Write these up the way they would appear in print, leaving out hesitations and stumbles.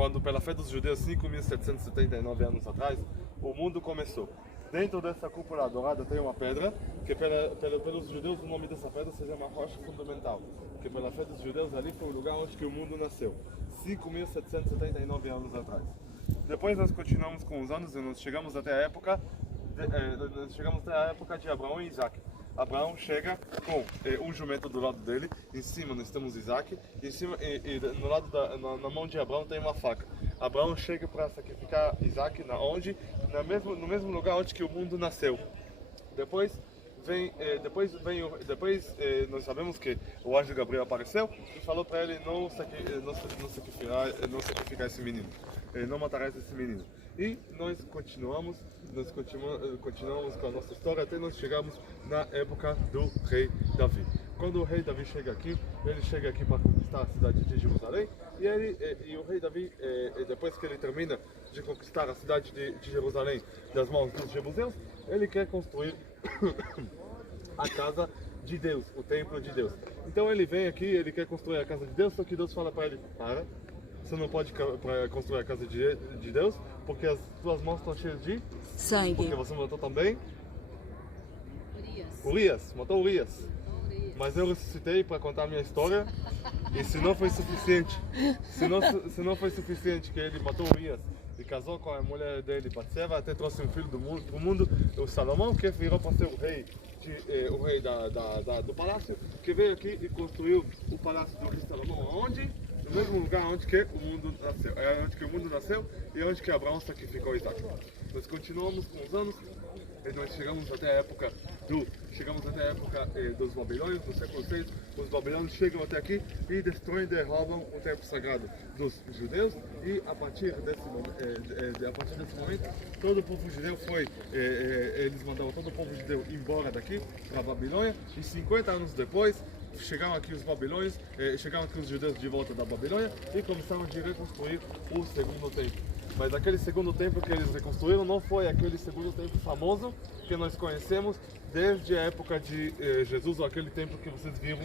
quando pela fé dos judeus, 5.779 anos atrás, o mundo começou. Dentro dessa cúpula dourada tem uma pedra, que pelos judeus o nome dessa pedra se chama rocha fundamental, que pela fé dos judeus ali foi o lugar onde que o mundo nasceu, 5.779 anos atrás. Depois nós continuamos com os anos e nós chegamos até a época de Abraão e Isaac. Abraão chega com um jumento do lado dele, em cima nós temos Isaac, em cima, no lado na mão de Abraão tem uma faca. Abraão chega para sacrificar Isaac no mesmo lugar onde que o mundo nasceu. Depois nós sabemos que o anjo Gabriel apareceu e falou para ele não sacrificar esse menino, não matarás esse menino. E nós continuamos com a nossa história até nós chegamos na época do rei Davi. Quando o rei Davi chega aqui, ele chega aqui para conquistar a cidade de Jerusalém e o rei Davi, depois que ele termina de conquistar a cidade de Jerusalém das mãos dos jebuseus, ele quer construir a casa de Deus, o templo de Deus. Então ele vem aqui, ele quer construir a casa de Deus, só que Deus fala para ele: você não pode construir a casa de Deus, porque as tuas mãos estão cheias de sangue. Porque você matou também Urias, matou Urias. Mas eu ressuscitei para contar a minha história, e se não foi suficiente, se não foi suficiente que ele matou Urias e casou com a mulher dele, Batseba, até trouxe um filho do mundo, o Salomão, que virou para ser o rei do palácio, que veio aqui e construiu o palácio do rei Salomão, onde? No mesmo lugar onde que o mundo nasceu, e onde que Abraão sacrificou Isaac. Nós continuamos com os anos e nós chegamos até a época dos babilônios, do século 6. Os babilônios chegam até aqui e destroem, derrubam o templo sagrado dos judeus, e a partir desse momento todo o povo judeu eles mandaram todo o povo judeu embora daqui para a Babilônia, e 50 anos depois chegaram aqui os judeus de volta da Babilônia e começaram a reconstruir o segundo templo. Mas aquele segundo templo que eles reconstruíram não foi aquele segundo templo famoso que nós conhecemos desde a época de Jesus, ou aquele templo que vocês viram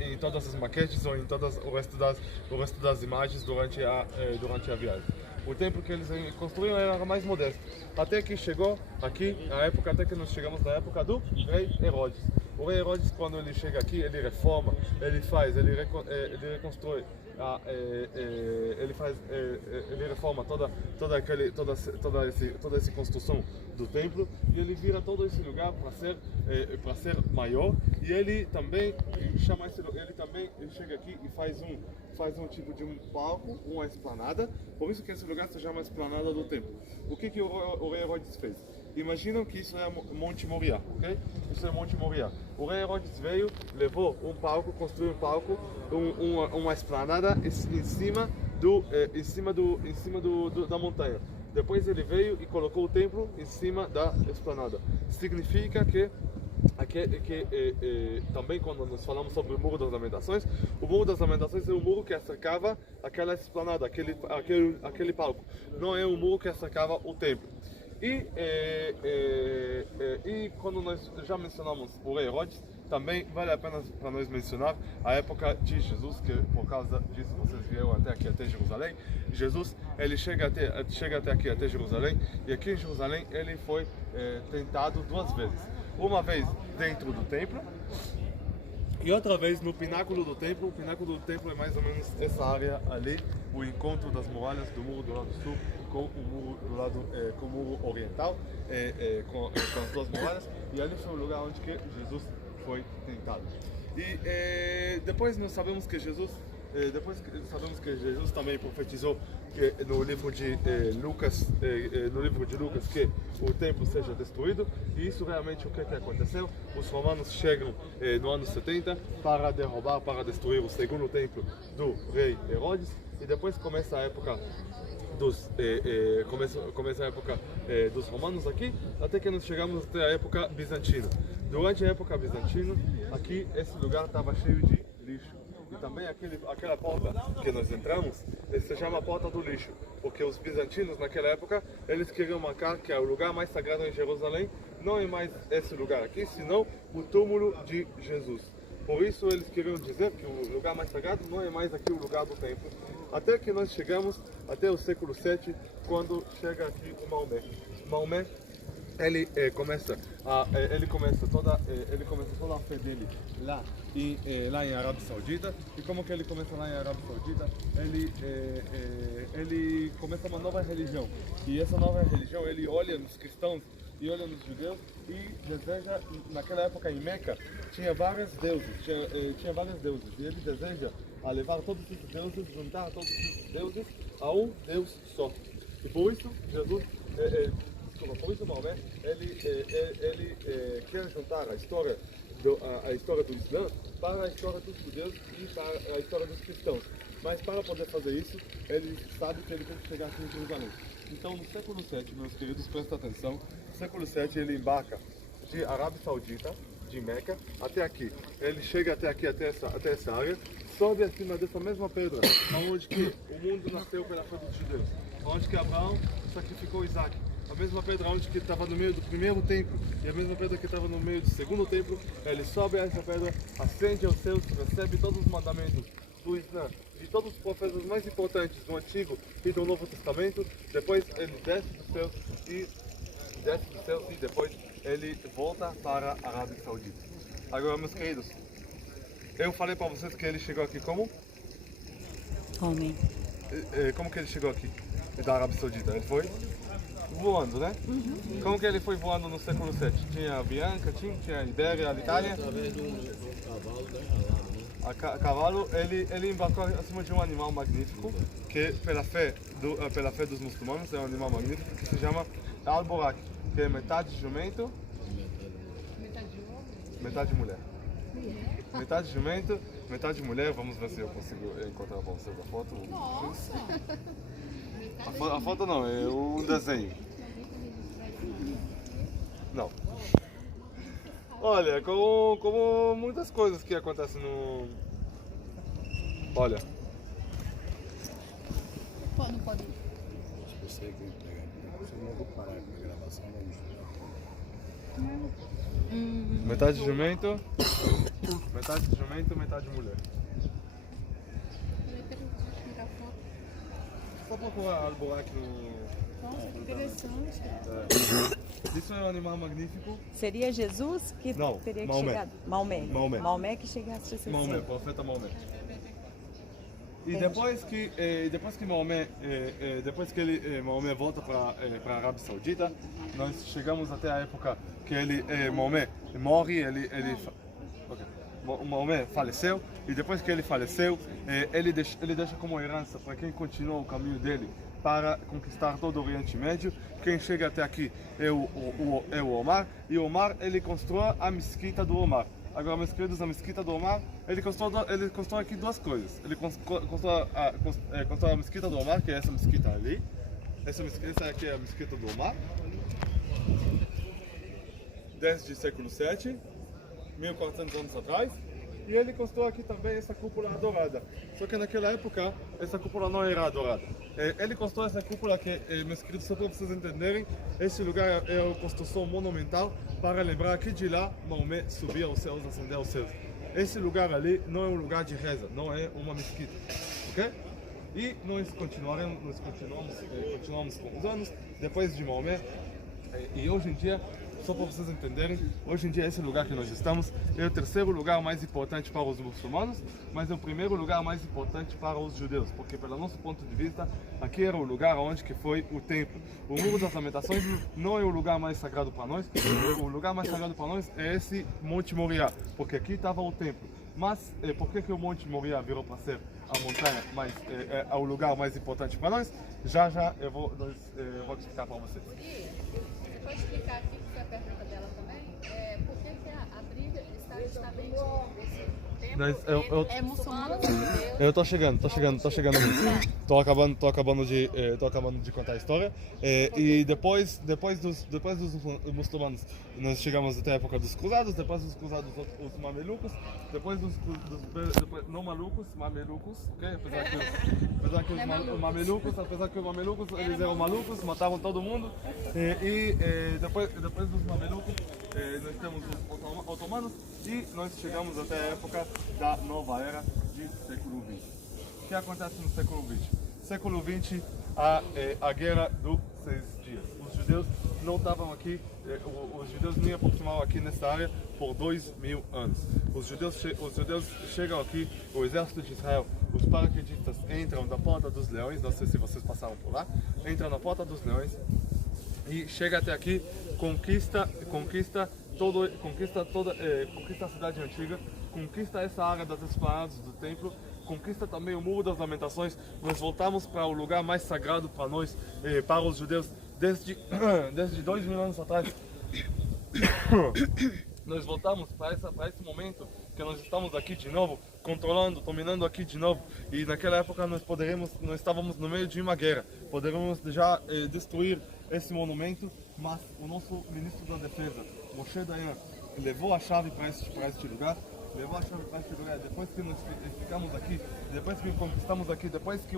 em todas as maquetes ou em o resto das imagens durante a viagem. O templo que eles construíram era mais modesto. Até que chegou aqui até que nós chegamos na época do rei Herodes. O rei Herodes, quando ele chega aqui, ele reforma, ele reconstrói, ele reforma toda essa construção do templo, e ele vira todo esse lugar para ser maior, e ele também chega aqui e faz um tipo de um palco, uma esplanada, por isso que esse lugar se chama Esplanada do Templo. O que o rei Herodes fez? Imaginam que isso é Monte Moriá, ok? Isso é Monte Moriá. O rei Herodes veio, levou um palco, construiu um palco, uma esplanada em cima da montanha. Depois ele veio e colocou o templo em cima da esplanada. Significa que também quando nós falamos sobre o Muro das Lamentações, o Muro das Lamentações é o muro que cercava aquela esplanada, aquele palco. Não é o muro que cercava o templo. E quando nós já mencionamos o rei Herodes, também vale a pena para nós mencionar a época de Jesus, que por causa disso vocês vieram até Jerusalém. Jesus, ele chega até aqui, até Jerusalém, e aqui em Jerusalém ele foi tentado duas vezes. Uma vez dentro do templo e outra vez no pináculo do templo. O pináculo do templo é mais ou menos essa área ali, o encontro das muralhas do muro do lado sul com o muro com o muro oriental, com as duas muralhas, e ali foi o lugar onde que Jesus foi tentado. E depois nós sabemos que Jesus também profetizou que no livro de Lucas, que o templo seja destruído, e isso realmente o que aconteceu. Os romanos chegam no ano 70 para destruir o segundo templo do rei Herodes, e depois começa a época dos romanos aqui, até que nós chegamos até a época bizantina. Durante a época bizantina, aqui esse lugar estava cheio de lixo. E também aquela porta que nós entramos, se chama Porta do Lixo, porque os bizantinos naquela época, eles queriam marcar que é o lugar mais sagrado em Jerusalém não é mais esse lugar aqui, senão o túmulo de Jesus. Por isso eles queriam dizer que o lugar mais sagrado não é mais aqui o lugar do templo, até que nós chegamos até o século VII, quando chega aqui o Maomé. Maomé, ele começa toda a fé dele lá em Arábia Saudita. E como que ele começa lá em Arábia Saudita? Ele começa uma nova religião. E essa nova religião, ele olha nos cristãos e olha nos judeus e deseja, naquela época em Meca, tinha vários deuses. E ele deseja levar todos esses deuses, juntar todos esses deuses a um Deus só. E por isso, por isso Maomé, ele quer juntar a história do Islã para a história dos judeus e para a história dos cristãos. Mas para poder fazer isso, ele sabe que ele tem que chegar aqui em Jerusalém. Então, no século VII, meus queridos, prestem atenção, no século VII ele embarca de Arábia Saudita, de Meca, até aqui. Ele chega até aqui, até essa área, sobe acima dessa mesma pedra, onde que o mundo nasceu pela fé dos judeus, onde que Abraão sacrificou Isaac. A mesma pedra onde que estava no meio do primeiro templo e a mesma pedra que estava no meio do segundo templo, ele sobe a essa pedra, acende aos céus, recebe todos os mandamentos do Islã, de todos os profetas mais importantes do Antigo e do Novo Testamento. Depois ele desce dos céus e depois ele volta para a Arábia Saudita. Agora, meus queridos, eu falei para vocês que ele chegou aqui como? Homem. Como que ele chegou aqui da Arábia Saudita? Ele foi voando, né? Como que ele foi voando no século VII? Tinha a Bianca, tinha a Ibéria, a Itália. Através de um cavalo, né? A cavalo, ele embarcou acima de um animal magnífico, que pela fé dos muçulmanos é um animal magnífico, que se chama Al-Borak, que é metade jumento, metade mulher. Metade jumento, metade mulher. Vamos ver se eu consigo encontrar para vocês a foto. Nossa! A foto não, é um desenho. Não. Olha, como muitas coisas que acontecem no... Olha. Não pode. Você que pegar, você não vou parar com a gravação, vamos. Metade jumento, metade mulher. Só procurar Al-Borak no... Nossa, que interessante. Isso é um animal magnífico. Seria Jesus que Não, teria que Maomé. chegar? Maomé. Maomé. Maomé que chegasse a ser Maomé, profeta Maomé. E depois que Maomé volta para a Arábia Saudita, nós chegamos até a época que Maomé morre, Maomé faleceu, e depois que ele faleceu, ele deixa como herança para quem continua o caminho dele para conquistar todo o Oriente Médio. Quem chega até aqui é o Omar, e o Omar ele constrói a mesquita do Omar. Agora, meus queridos, a mesquita do Omar, ele constrói aqui duas coisas. Ele constrói a mesquita do Omar, que é essa mesquita ali. Essa aqui é a mesquita do Omar. Desde o século VII, 1400 anos atrás. E ele constrói aqui também essa cúpula adorada. Só que naquela época, essa cúpula não era adorada. Ele constrói essa cúpula que, meus queridos, só para vocês entenderem, esse lugar é uma construção monumental para lembrar que de lá Maomé subia aos céus, ascendeu aos céus. Esse lugar ali não é um lugar de reza, não é uma mesquita, ok? E nós continuamos com os anos, depois de Maomé, e hoje em dia, só para vocês entenderem, hoje em dia esse lugar que nós estamos é o terceiro lugar mais importante para os muçulmanos, mas é o primeiro lugar mais importante para os judeus, porque pelo nosso ponto de vista, aqui era o lugar onde que foi o templo. O Muro das Lamentações não é o lugar mais sagrado para nós, o lugar mais sagrado para nós é esse Monte Moriá, porque aqui estava o templo. Mas por que o Monte Moriá virou para ser a montanha o lugar mais importante para nós? Já eu vou explicar para vocês. Você pode explicar aqui, que foi a pergunta dela também, por que a briga está justamente nesse tempo é muçulmano ou judeu? Eu tô chegando. Tô acabando de contar a história. E depois dos muçulmanos, nós chegamos até a época dos cruzados, depois dos cruzados os mamelucos, depois não malucos, mamelucos, ok? Apesar que os mamelucos eles eram malucos, matavam todo mundo. Depois dos mamelucos, nós temos os otomanos e nós chegamos até a época da nova era de século XX. que acontece no século XX? Século XX, a guerra dos 6 dias. Os judeus não estavam aqui, os judeus nem aproximavam aqui nessa área por 2000 anos. Os judeus chegam aqui, o exército de Israel, os paraquedistas entram da Porta dos Leões, não sei se vocês passaram por lá, entram na Porta dos Leões e chega até aqui, conquista a cidade antiga, conquista essa área das esplanadas do templo, conquista também o Muro das Lamentações. Nós voltamos para o lugar mais sagrado para nós, para os judeus, desde 2000 anos atrás. Nós voltamos para esse momento que nós estamos aqui de novo, controlando, dominando aqui de novo. E naquela época nós estávamos no meio de uma guerra, poderíamos já destruir esse monumento, mas o nosso ministro da Defesa, Moshe Dayan, levou a chave para este lugar. Depois que nós ficamos aqui, depois que conquistamos aqui, depois que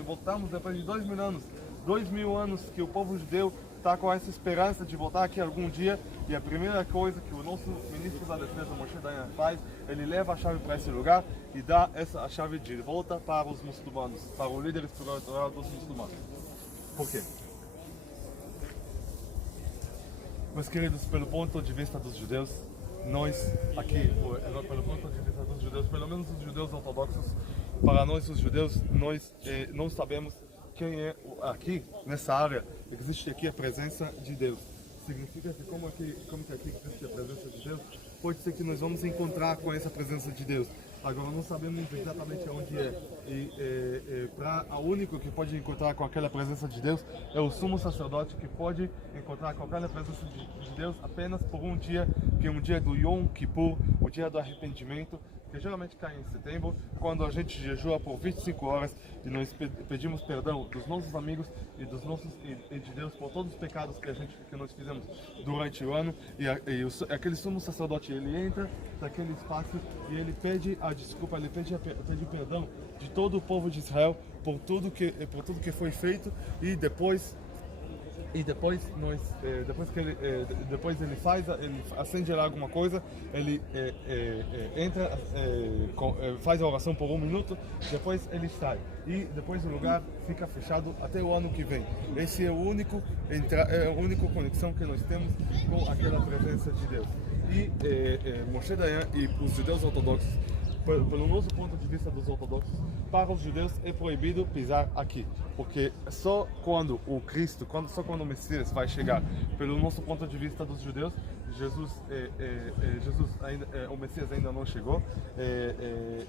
voltamos, depois de 2000 anos que o povo judeu está com essa esperança de voltar aqui algum dia, e a primeira coisa que o nosso ministro da Defesa, Moshe Dayan, faz, ele leva a chave para esse lugar e dá a chave de volta para os muçulmanos, para o líder espiritual dos muçulmanos. Por quê? Meus queridos, pelo ponto de vista dos judeus, nós aqui, pelo ponto de vista dos judeus, pelo menos os judeus ortodoxos, para nós os judeus, nós não sabemos quem é aqui, nessa área, existe aqui a presença de Deus. Significa que como que aqui existe a presença de Deus, pode ser que nós vamos encontrar com essa presença de Deus. Agora não sabemos exatamente onde é. E a único que pode encontrar com aquela presença de Deus é o sumo sacerdote, que pode encontrar com aquela presença de Deus apenas por um dia, que é um dia do Yom Kippur, o dia do arrependimento, que geralmente cai em setembro, quando a gente jejua por 25 horas e nós pedimos perdão dos nossos amigos e de Deus por todos os pecados que nós fizemos durante o ano. E aquele sumo sacerdote, ele entra naquele espaço e ele pede a desculpa, ele pede perdão de todo o povo de Israel por tudo que foi feito. E depois ele acende lá alguma coisa, ele entra, faz a oração por 1 minuto, depois ele sai e depois o lugar fica fechado até o ano que vem. Esse é a única conexão que nós temos com aquela presença de Deus. E Moshe Dayan e os judeus ortodoxos, pelo nosso ponto de vista dos ortodoxos, para os judeus é proibido pisar aqui, porque só quando o Cristo, só quando o Messias vai chegar, pelo nosso ponto de vista dos judeus, o Messias ainda não chegou,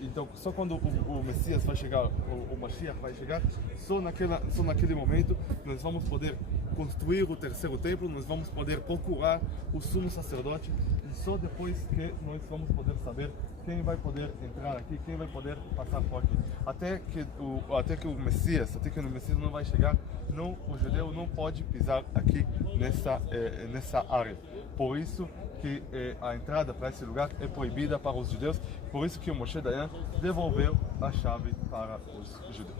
então só quando o Messias vai chegar, o Mashiach vai chegar, só naquele momento nós vamos poder construir o terceiro templo, nós vamos poder procurar o sumo sacerdote, e só depois que nós vamos poder saber quem vai poder entrar aqui, quem vai poder passar por aqui. Até que o Messias não vai chegar, o judeu não pode pisar aqui nessa área. Por isso que a entrada para esse lugar é proibida para os judeus, por isso que o Moshe Dayan devolveu a chave para os judeus.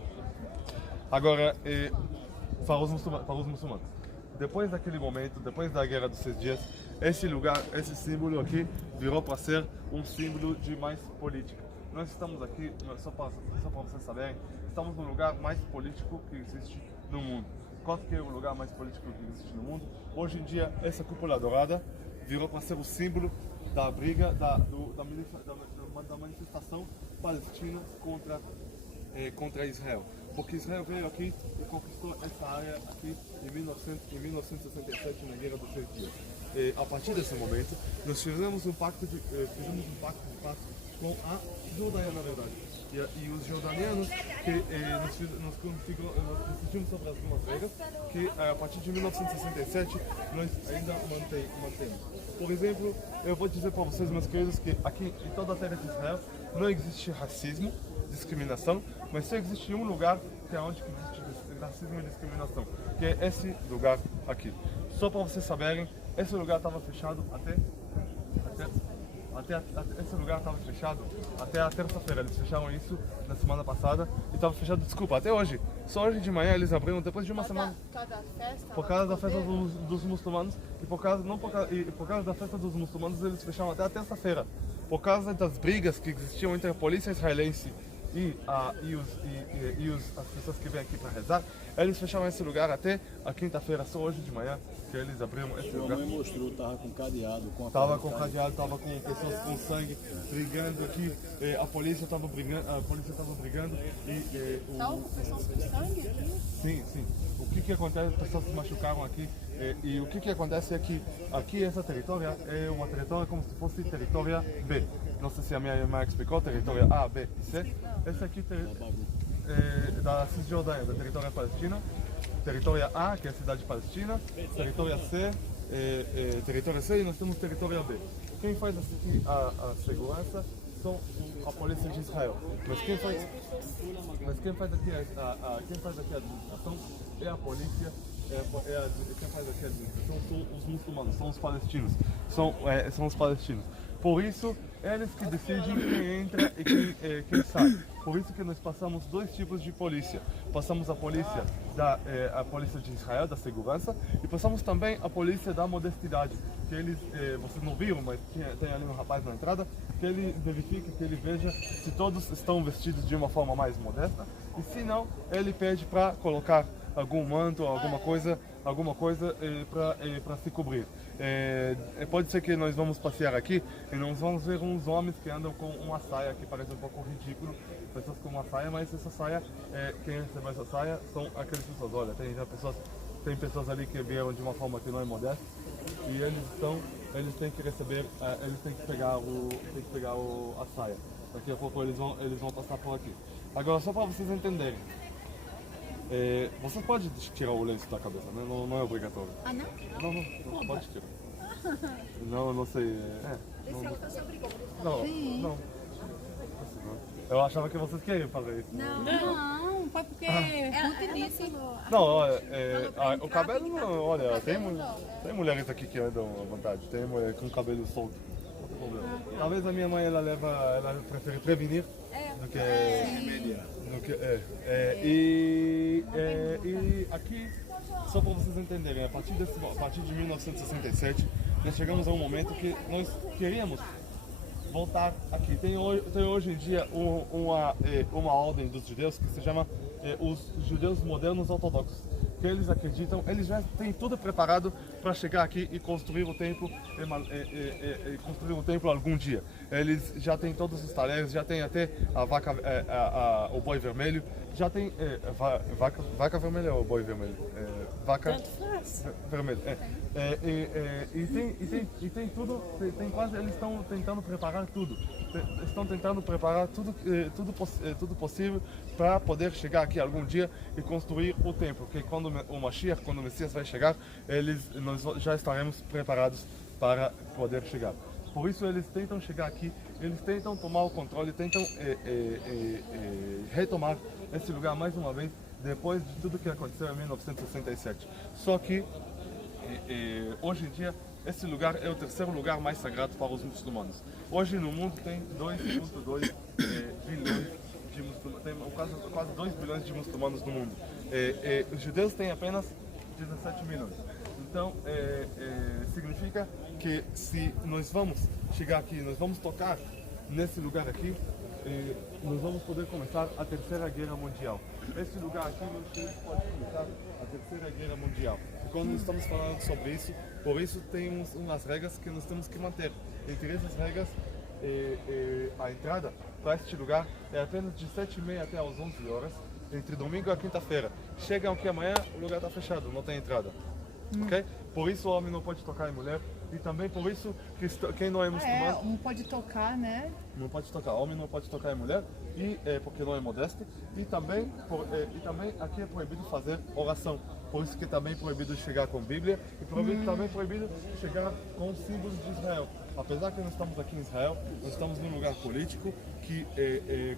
Agora, para os muçulmanos. Depois daquele momento, depois da Guerra dos 6 Dias, esse lugar, esse símbolo aqui, virou para ser um símbolo de mais política. Nós estamos aqui, só para vocês saberem, estamos no lugar mais político que existe no mundo. Qual que é o lugar mais político que existe no mundo? Hoje em dia, essa cúpula dourada virou para ser o símbolo da briga, da manifestação palestina contra Israel. Porque Israel veio aqui e conquistou essa área aqui em 1967, na Guerra dos 6 Dias. A partir desse momento, nós fizemos um pacto de paz com a Jordânia, na verdade. E os jordanianos, nós decidimos sobre algumas regras que a partir de 1967 nós ainda mantemos. Por exemplo, eu vou dizer para vocês, meus queridos, que aqui em toda a terra de Israel não existe racismo, discriminação, mas só existe um lugar que é onde existe racismo e discriminação, que é esse lugar aqui. Só para vocês saberem, esse lugar estava fechado esse lugar estava fechado até a terça-feira. Eles fecharam isso na semana passada e estava fechado, desculpa, até hoje. Só hoje de manhã eles abriram, depois de uma semana. Por causa da festa dos muçulmanos e por causa da festa dos muçulmanos eles fecharam até a terça-feira. Por causa das brigas que existiam entre a polícia israelense as pessoas que vêm aqui para rezar, eles fecharam esse lugar até a quinta-feira, só hoje de manhã, que eles abriram esse A lugar. mãe mostrou, tava com cadeado, com a Tava com cadeado, tava com pessoas com sangue brigando aqui, a polícia tava brigando, Estavam com pessoas com sangue aqui? Sim, sim. O que acontece? As pessoas se machucaram aqui. E o que acontece é que aqui essa territória é uma territória como se fosse territória B. Não sei se a minha irmã explicou, territória A, B e C. Essa aqui é da Cisjordânia, da territória palestina. Territória A, que é a cidade palestina. Territória C, territória C e nós temos territória B. Quem faz aqui a segurança são a polícia de Israel. Mas quem faz aqui a administração é a polícia, quem faz aqui a administração são os muçulmanos, são os palestinos. São os palestinos. Por isso, eles que decidem quem entra e quem sai. Por isso que nós passamos dois tipos de polícia. Passamos a polícia a polícia de Israel, da segurança, e passamos também a polícia da modestidade. Que eles, vocês não viram, mas tem ali um rapaz na entrada, que ele verifica, que ele veja se todos estão vestidos de uma forma mais modesta, e se não, ele pede para colocar algum manto, alguma coisa para se cobrir. Pode ser que nós vamos passear aqui e nós vamos ver uns homens que andam com uma saia que parece um pouco ridículo, pessoas com uma saia, mas essa saia, quem recebeu essa saia são aquelas pessoas. Olha, tem pessoas ali que vieram de uma forma que não é modesta e eles têm que receber, eles têm que pegar a saia. Daqui a pouco eles vão passar por aqui. Agora, só para vocês entenderem, você pode tirar o lenço da cabeça, né? Não é obrigatório. Ah, não? Não pode tirar. Não sei. Não. Eu achava que vocês queriam fazer isso. Não, foi porque muito início. Não, olha, o cabelo, não, olha, tem mulheres aqui que andam à vontade, tem mulher com cabelo solto. Não tem problema. Talvez a minha mãe ela prefere prevenir do que remediar. E aqui, só para vocês entenderem, a partir de 1967, nós chegamos a um momento que nós queríamos voltar aqui. Tem hoje em dia uma ordem dos judeus que se chama os judeus modernos ortodoxos. Que eles acreditam, eles já têm tudo preparado para chegar aqui e construir o templo, algum dia. Eles já têm todos os talheres, já tem até a vaca, o boi vermelho, já tem vaca vermelha ou boi vermelho? Vaca vermelha. E tem tudo, eles estão tentando preparar tudo. Estão tentando preparar tudo possível para poder chegar aqui algum dia e construir o templo. Porque quando o Mashiach, quando o Messias vai chegar, nós já estaremos preparados para poder chegar. Por isso eles tentam chegar aqui, eles tentam tomar o controle, tentam retomar esse lugar mais uma vez, depois de tudo que aconteceu em 1967. Só que hoje em dia esse lugar é o terceiro lugar mais sagrado para os muçulmanos. Hoje no mundo tem 2,2 bilhões de muçulmanos, tem quase 2 bilhões de muçulmanos no mundo. Os judeus têm apenas 17 milhões. Então significa que se nós vamos chegar aqui, nós vamos tocar nesse lugar aqui, nós vamos poder começar a Terceira Guerra Mundial. Esse lugar aqui pode começar a Terceira Guerra Mundial. Quando estamos falando sobre isso, por isso tem umas regras que nós temos que manter. Entre essas regras, a entrada para este lugar é apenas de 7h30 até às 11 horas, entre domingo e quinta-feira. Chegam aqui amanhã, o lugar está fechado, não tem entrada. Okay? Por isso o homem não pode tocar em mulher e também por isso que quem não é muçulmano Não pode tocar, né? não pode tocar, homem não pode tocar em mulher e porque não é modesto e também aqui é proibido fazer oração. Por isso que também é proibido chegar com Bíblia e também é proibido chegar com símbolos de Israel. Apesar que nós estamos aqui em Israel, nós estamos num lugar político que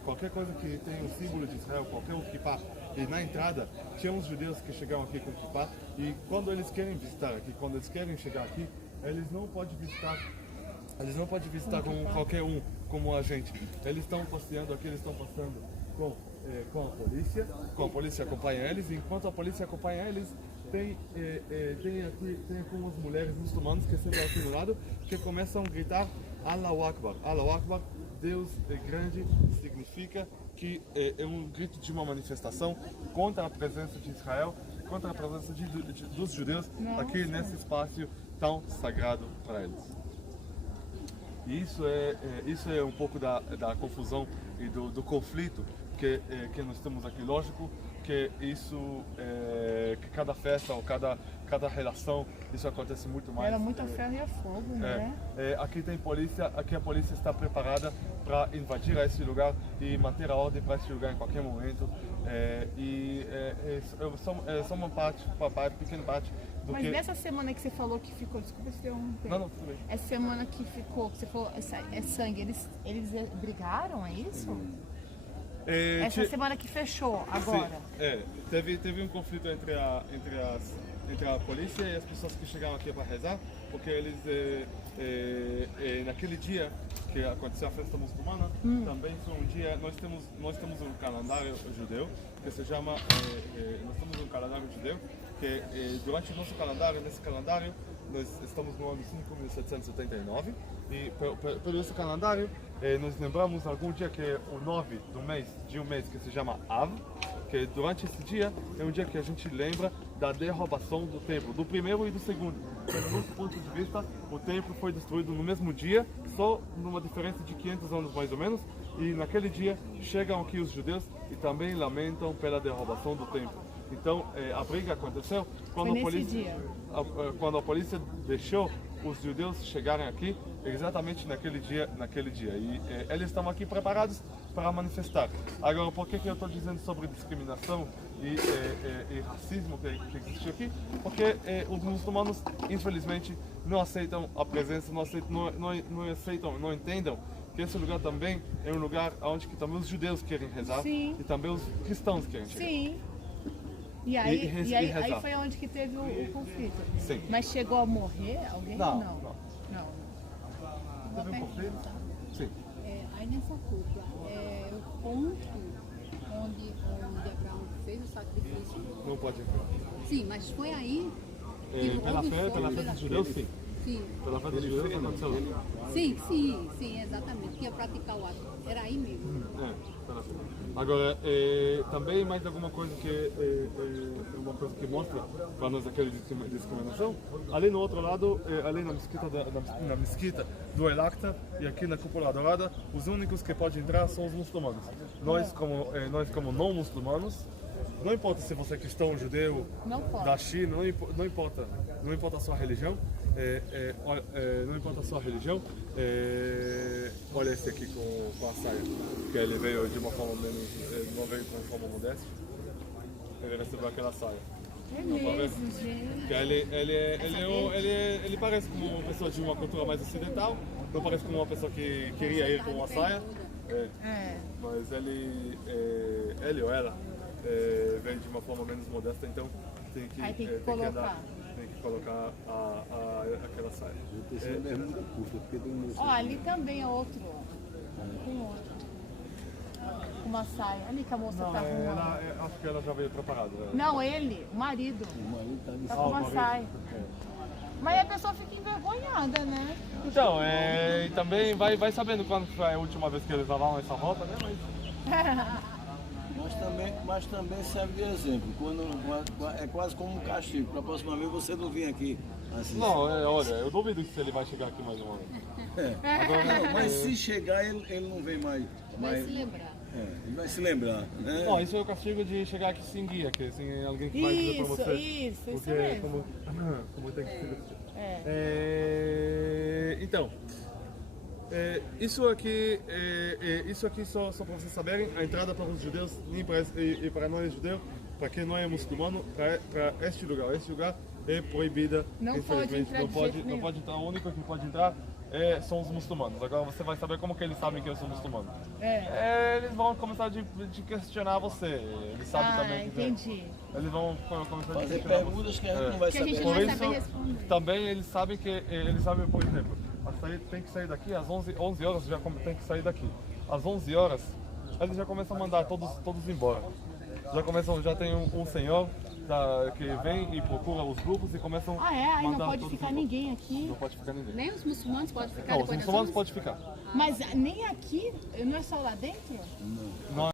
qualquer coisa que tenha um símbolo de Israel, qualquer kippah, e na entrada tinha uns judeus que chegam aqui com kippah e quando eles querem visitar aqui, quando eles querem chegar aqui, eles não podem visitar com qualquer um, como a gente. Eles estão passeando aqui, eles estão passando com a polícia acompanha eles, e enquanto a polícia acompanha eles, tem algumas mulheres muçulmanas que sentam aqui no lado, que começam a gritar Allahu Akbar. Allahu Akbar, Deus é grande, significa que é um grito de uma manifestação contra a presença de Israel, contra a presença dos judeus aqui nesse espaço tão sagrado para eles. E isso é um pouco da confusão e do conflito que nós temos aqui. Lógico que isso, que cada festa ou cada relação, isso acontece muito mais. Era muito a ferro e a fogo, né? Aqui tem polícia, aqui a polícia está preparada para invadir esse lugar e manter a ordem para esse lugar em qualquer momento. É só uma pequena parte do Mas que... nessa semana que você falou que ficou, desculpa se deu um tempo. Não, tudo bem. Essa semana que ficou, que você falou, é sangue, eles brigaram, é isso? Essa semana que fechou, agora. Sim, teve um conflito entre a polícia e as pessoas que chegaram aqui para rezar, porque eles, naquele dia que aconteceu a festa muçulmana, também foi um dia, nós temos um calendário judeu, que se chama, nós temos um calendário judeu, que durante o nosso calendário, nesse calendário, nós estamos no ano 5779, e pelo esse calendário, nós lembramos algum dia que é o 9 de um mês que se chama Av, que durante esse dia é um dia que a gente lembra da derrubação do templo, do primeiro e do segundo. Do nosso ponto de vista, o templo foi destruído no mesmo dia, só numa diferença de 500 anos mais ou menos, e naquele dia chegam aqui os judeus e também lamentam pela derrubação do templo. Então a briga aconteceu quando a polícia deixou os judeus chegarem aqui exatamente naquele dia. E eles estão aqui preparados para manifestar. Agora, por que eu estou dizendo sobre discriminação e racismo que existe aqui? Porque os muçulmanos, infelizmente, não aceitam a presença, não entendam que esse lugar também é um lugar onde que também os judeus querem rezar. Sim. E também os cristãos querem chegar. Sim. E aí foi onde que teve o conflito. Sim. Mas chegou a morrer alguém? Não. Teve um conflito? Sim. Aí nessa culpa, o ponto onde Abraão fez o sacrifício. Não pode entrar. Sim, mas foi aí. Pela fé dos judeus, sim. Sim. Pela fé dos judeus aconteceu lá. Sim, exatamente. Que ia praticar o ato. Era aí mesmo. Agora, também mais alguma coisa que é uma coisa que mostra para nós aquela discriminação. Ali no outro lado, ali na mesquita do El Aqsa e aqui na Cúpula Dourada, os únicos que podem entrar são os muçulmanos. Nós como não muçulmanos, não importa se você é cristão ou judeu, da China, não importa a sua religião. Não importa a sua religião, olha esse aqui com a saia, que ele veio de uma forma menos, não veio com forma modesta, ele recebeu aquela saia. É mesmo, gente. Ele parece como uma pessoa de uma cultura mais ocidental, não parece como uma pessoa que queria ir com uma saia, mas ele ou ela veio de uma forma menos modesta, então tem que colocar aquela saia. Ali também é outro. Tem outro. Uma saia. Ali que a moça tá arrumando. Acho que ela já veio preparada. Não, ele, o marido. Tá com uma saia. Mas a pessoa fica envergonhada, né? Então, também vai sabendo quando foi a última vez que eles lavaram essa roupa, né? Mas também serve de exemplo. É quase como um castigo. Para a próxima vez você não vir aqui assistir. Não, olha, eu duvido se ele vai chegar aqui mais uma vez. Agora, mas se chegar, ele não vem mais. Vai se lembrar. Ele vai se lembrar. Né? Bom, isso é o castigo de chegar aqui sem guia, que sem alguém que vai dizer para você. Isso mesmo. Como tem que ser. Então, isso aqui só para vocês saberem, a entrada para os judeus e para nós judeus, para quem não é muçulmano, para este lugar. Este lugar é proibida. Não pode entrar não pode entrar. O único que pode entrar são os muçulmanos. Agora você vai saber como que eles sabem que eu sou muçulmano. Eles vão começar de questionar você. Eles sabem também que entendi. Eles vão começar a fazer perguntas que a gente não vai saber. Por isso, também eles sabem, por exemplo, tem que sair daqui às 11 horas, já tem que sair daqui. Às 11 horas, eles já começam a mandar todos embora. Já tem um senhor que vem e procura os grupos e começam a mandar. Aí não pode ficar ninguém aqui? Não pode ficar ninguém. Nem os muçulmanos podem ficar Não, depois os muçulmanos podem ficar. Mas nem aqui? Não é só lá dentro? Não.